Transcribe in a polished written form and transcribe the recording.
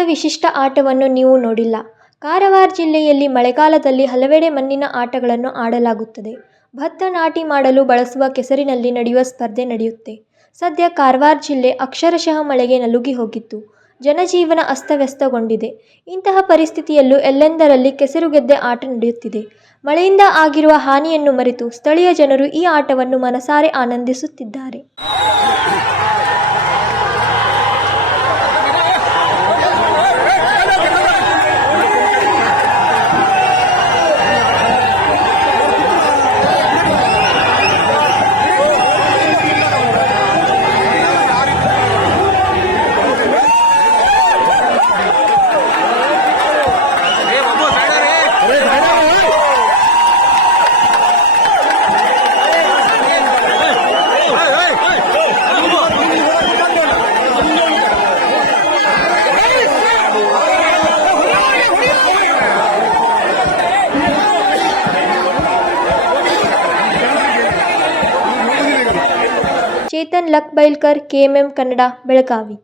ಭಾರತದ ವಿಶಿಷ್ಟ ಆಟವನ್ನು ನೀವು ನೋಡಿಲ್ಲ. ಕಾರವಾರ ಜಿಲ್ಲೆಯಲ್ಲಿ ಮಳೆಗಾಲದಲ್ಲಿ ಹಲವೆಡೆ ಮಣ್ಣಿನ ಆಟಗಳನ್ನು ಆಡಲಾಗುತ್ತದೆ. ಭತ್ತ ನಾಟಿ ಮಾಡಲು ಬಳಸುವ ಕೆಸರಿನಲ್ಲಿ ನಡೆಯುವ ಸ್ಪರ್ಧೆ ನಡೆಯುತ್ತೆ. ಸದ್ಯ ಕಾರವಾರ ಜಿಲ್ಲೆ ಅಕ್ಷರಶಃ ಮಳೆಗೆ ನಲುಗಿ ಹೋಗಿತ್ತು. ಜನಜೀವನ ಅಸ್ತವ್ಯಸ್ತಗೊಂಡಿದೆ. ಇಂತಹ ಪರಿಸ್ಥಿತಿಯಲ್ಲೂ ಎಲ್ಲೆಂದರಲ್ಲಿ ಕೆಸರುಗೆದ್ದೆ ಆಟ ನಡೆಯುತ್ತಿದೆ. ಮಳೆಯಿಂದ ಆಗಿರುವ ಹಾನಿಯನ್ನು ಮರೆತು ಸ್ಥಳೀಯ ಜನರು ಈ ಆಟವನ್ನು ಮನಸಾರೆ ಆನಂದಿಸುತ್ತಿದ್ದಾರೆ. ಚೇತನ್ ಲಕ್ಬೈಲ್ಕರ್, KMM ಕನ್ನಡ, ಬೆಳಗಾವಿ.